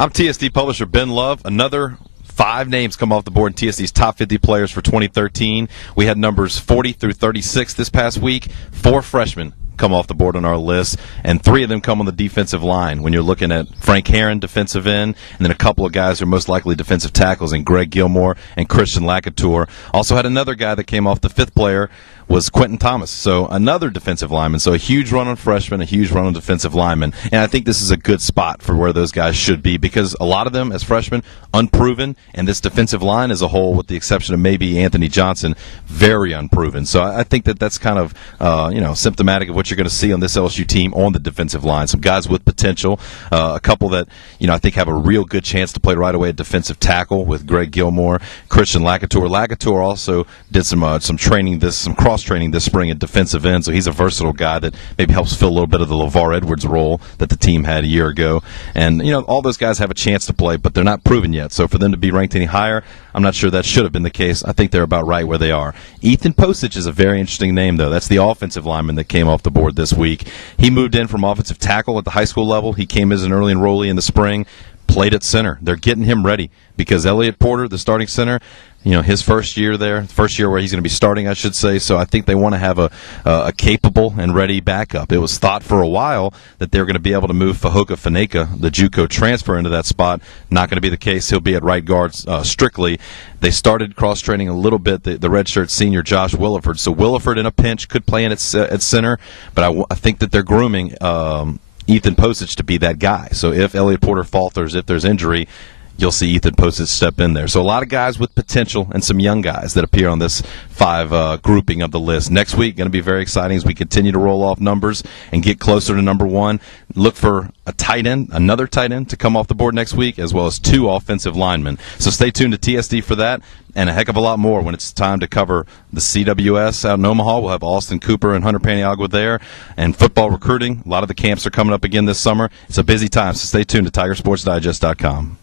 I'm TSD publisher Ben Love. Another 5 names come off the board in TSD's top 50 players for 2013. We had numbers 40 through 36 this past week. 4 freshmen come off the board on our list, and 3 of them come on the defensive line. When you're looking at Frank Herron, defensive end, and then a couple of guys who are most likely defensive tackles in Greg Gilmore and Christian Lacouture. Also had another guy that came off the 5th player was Quentin Thomas, so another defensive lineman. So a huge run on freshmen, a huge run on defensive linemen. And I think this is a good spot for where those guys should be, because a lot of them as freshmen, unproven, and this defensive line as a whole, with the exception of maybe Anthony Johnson, very unproven. So I think that that's kind of symptomatic of what you're going to see on this LSU team on the defensive line. Some guys with potential, a couple that I think have a real good chance to play right away at defensive tackle with Greg Gilmore, Christian Lacouture. Lacouture also did some training, some cross training this spring at defensive end, so he's a versatile guy that maybe helps fill a little bit of the LeVar Edwards role that the team had a year ago. And all those guys have a chance to play, but they're not proven yet. So for them to be ranked any higher, I'm not sure that should have been the case. I think they're about right where they are. Ethan Posich is a very interesting name, though. That's the offensive lineman that came off the board this week. He moved in from offensive tackle at the high school level. He came as an early enrollee in the spring, played at center. They're getting him ready because Elliott Porter, the starting center, his first year there, first year where he's going to be starting, I should say. So I think they want to have a capable and ready backup. It was thought for a while that they were going to be able to move Fahoka Faneka, the JUCO transfer, into that spot. Not going to be the case. He'll be at right guard strictly. They started cross-training a little bit, the redshirt senior Josh Williford. So Williford in a pinch could play in at center, but I think that they're grooming Ethan Posich to be that guy. So if Elliott Porter falters, if there's injury, you'll see Ethan Posich step in there. So a lot of guys with potential and some young guys that appear on this 5 grouping of the list. Next week, going to be very exciting as we continue to roll off numbers and get closer to number 1. Look for another tight end to come off the board next week, as well as 2 offensive linemen. So stay tuned to TSD for that, and a heck of a lot more when it's time to cover the CWS out in Omaha. We'll have Austin Cooper and Hunter Paniagua there, and football recruiting. A lot of the camps are coming up again this summer. It's a busy time, so stay tuned to TigerSportsDigest.com.